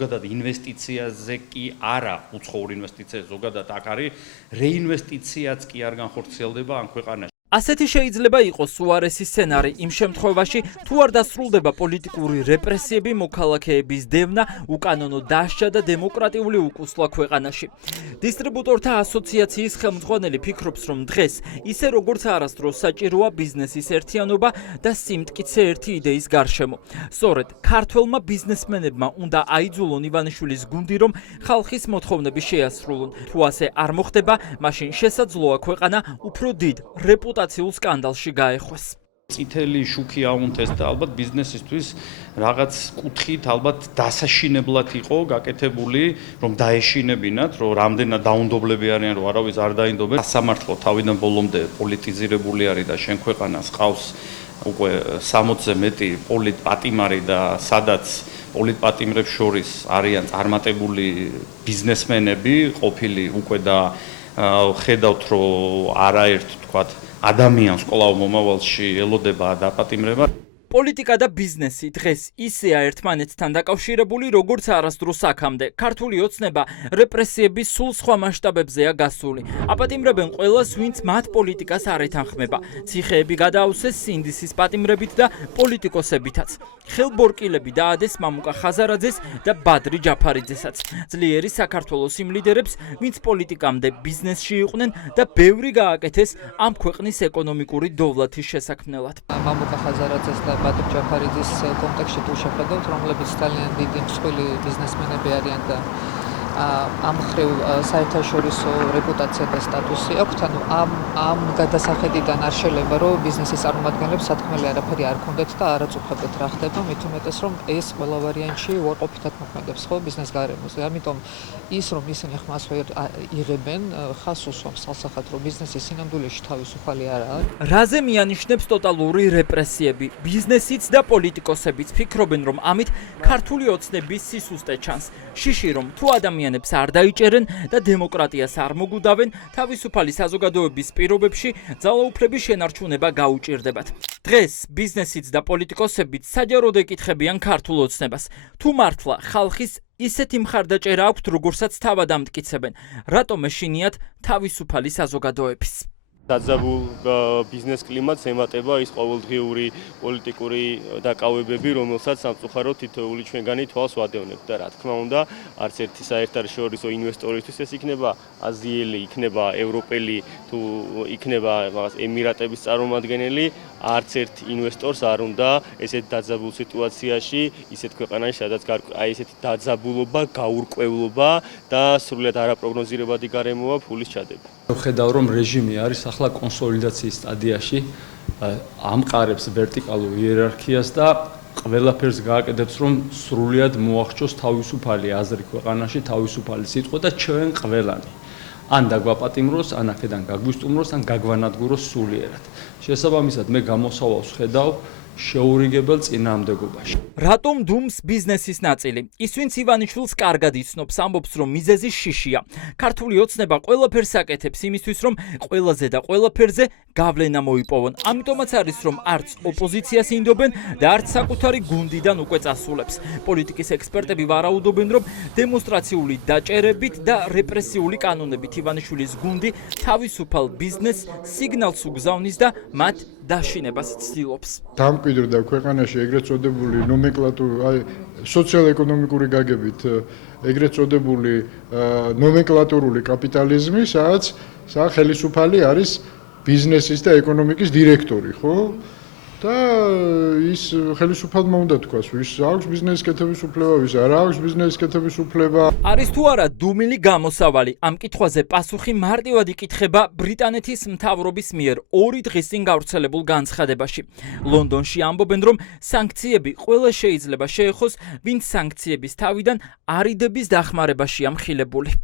ზოგადად ინვესტიციაზე კი არა, უცხოურ ინვესტიციაზე ზოგადად აქ არის რეინვესტიციაც კი არ განხორციელდება ამ ქვეყანაში. ასეთი შეიძლება იყოს უარესი სცენარი იმ შემთხვევაში, თუ არ დასრულდება პოლიტიკური რეპრესიები, მოქალაქეების დევნა, უკანონო დასჯა და დემოკრატიული უკუსლა ქვეყანაში. დისტრიბუტორთა ასოციაციის ხელმძღვანელი ფიქრობს, რომ დღეს ისე როგორც არასდროს საჭიროა ბიზნესის ერთიანობა და სიმტკიცე ერთი იდეის გარშემო. სწორედ ქართველმა ბიზნესმენებმა უნდა აიძულონ ივანიშვილის გუნდი, რომ ხალხის მოთხოვნები შეასრულონ. თუ ასე არ მოხდება, მაშინ შესაძლოა ქვეყანა უფრო დიდ რეპუტაციულ სკანდალში გაეხვეს. წითელი შუქი აუნთეს და ალბათ ბიზნესისთვის რაღაც კუთხით ალბათ დასაშინებლად იყო გაკეთებული, რომ დაეშინებინათ, რომ რამდენად დაუნდობლები არიან, რომ არავის არ დაინდობენ. სასამართლო თავიდან ბოლომდე პოლიტიზირებული არის და შენ ქვეყანას ყავს უკვე 60-ზე მეტი პოლიტპატიმარი და სადაც პოლიტპატიმრებს შორის არიან წარმატებული ბიზნესმენები, ყოფილი უკვე და ხედავთ, რომ არაერთ თქვათ ადამიანს კვლავ მომავალში ელოდება დაპატიმრება. პოლიტიკა და ბიზნესი დღეს ისეა ერთმანეთთან დაკავშირებული, როგორც არასდროს აქამდე. ქართული ოცნება რეპრესიების სულ სხვა მასშტაბებზეა გასული. აპატიმრებენ ყველას, ვინც მათ პოლიტიკას არ ეთანხმება. ციხეები გადააუსეს სინდისის პატიმრებით და პოლიტიკოსებითაც. ხელბორკილები დაადეს მამუკა ხაზარაძეს და ბადრი ჯაფარიძესაც. ძლიერი საქართველოს იმ ლიდერებს, ვინც პოლიტიკამდე ბიზნესში იყვნენ და ბევრი გააკეთეს ამ ქვეყნის ეკონომიკური დოვლათის შესაქმნელად. მამუკა ხაზარაძეს და ბადრი ჯაფარიძის კონტექსტში თუ შეხედავთ, რომლებიც ძალიან დიდი მსხვილი ბიზნესმენები არიან და ამ მხრივ საერთაშორისო რეპუტაცია და სტატუსი აქვთ, ანუ ამ გადასახედიდან არ შეიძლება, რომ ბიზნესის წარმომადგენლებს სათქმელი არაფერი არ ქონდეთ და არ აწუხებდეთ რა ხდება, მით უმეტეს, რომ ეს ყველა ვარიანტში უარყოფითად მოქმედებს ხო ბიზნეს გარემოზე. ამიტომ ის, რომ ისინი ხმას ვერ იღებენ, ხას უსვამს ხალხსაც, რომ ბიზნესის სინამდვილეში თავისუფალი არაა. რაზე მიანიშნებს ტოტალური რეპრესიები? ბიზნესიც და პოლიტიკოსებიც ფიქრობენ, რომ ამით ქართული ოცნების სისუსტე ჩანს. შიში რომ თუ ადამიანებს არ დაიჭერენ და დემოკრატიას არ მოგუდავენ, თავისუფალი საზოგადოების პირობებში ძალაუფლების შენარჩუნება გაუჭირდებათ. დღეს ბიზნესიც და პოლიტიკოსებიც საჯაროდ ეკითხებიან ქართულ ოცნებას. თუ მართლა ხალხის ისეთი მხარდაჭერა აქვთ, როგორცაც თავად ამტკიცებენ, რატომ ეშინიათ თავისუფალი საზოგადოების? დაძაბულ ბიზნეს კლიმატს ემატება ის ყოველდღიური პოლიტიკური დაკავებები, რომელსაც სამწუხაროდ თითოეული ჩვენგანი თვალს ვადევნებთ და რა თქმა უნდა, არც ერთი საერთაშორისო ინვესტორისთვის ეს იქნება აზიელი, იქნება ევროპელი, თუ იქნება რაღაც ემირატების წარმომადგენელი, არც ერთ ინვესტორს არ უნდა ესეთ დაძაბულ სიტუაციაში, ისეთ ქვეყანაში, სადაც აი ესეთი დაძაბულობა, გაურკვევლობა და სრულიად არაპროგნოზირებადი გარემოა ფულის ჩადება. ხედავ რომ რეჟიმი არის ახლა კონსოლიდაციის სტადიაში, ამყარებს ვერტიკალურ იერარქიას და ყველაფერს გააკეთებს, რომ სრულიად მოახჩოს თავისუფალი აზრი ქვეყანაში, თავისუფალი სიტყვა და ჩვენ ყველანი. ან დაგვაპატიმროს, ან აქედან გაგვისტუმროს, ან გაგვანადგუროს სულიერად. შესაბამისად, მე გამოსავალს ხედავ შეურიგებელ წინააღმდეგობაში. რატომ დუმს ბიზნესის ნაწილი? ის ვინც ივანიშვილს კარგად იცნობს, ამბობს, რომ მიზეზი შიშია. ქართული ოცნება ყველაფერს აკეთებს იმისთვის, რომ ყველაზე და ყველაფერზე გავლენა მოიპოვონ. ამიტომაც არის, რომ არც ოპოზიციას ინდობენ და არც საკუთარი გუნდიდან უკვე წასულებს. პოლიტიკის ექსპერტები ვარაუდობენ, რომ დემონსტრაციული დაჭერებით და რეპრესიული კანონებით ივანიშვილის გუნდი თავისუფალ ბიზნესს სიგნალს უგზავნის და მათ დაშინებას ცდილობს. დამკვიდრდა ქვეყანაში ეგრეთ წოდებული სოციალ-ეკონომიკური გაგებით ეგრეთ წოდებული ნომენკლატურული კაპიტალიზმი, სადაც ხელისუფალი არის ბიზნესის და ეკონომიკის დირექტორი, ხო? და ის ხელისუფალმა უნდა თქვას, ვის აქვს ბიზნესის კეთების უფლება, ვის არ აქვს ბიზნესის კეთების უფლება. არის თუ არა დუმილი გამოსავალი? ამ კითხვაზე პასუხი მარტივად იკითხება ბრიტანეთის მთავრობის მიერ 2 დღის წინ გავრცელებულ განცხადებაში. ლონდონში ამბობენ, რომ სანქციები ყველა შეიძლება შეეხოს, ვინც სანქციების თავიდან არიდების დახმარებაშია მხილებული.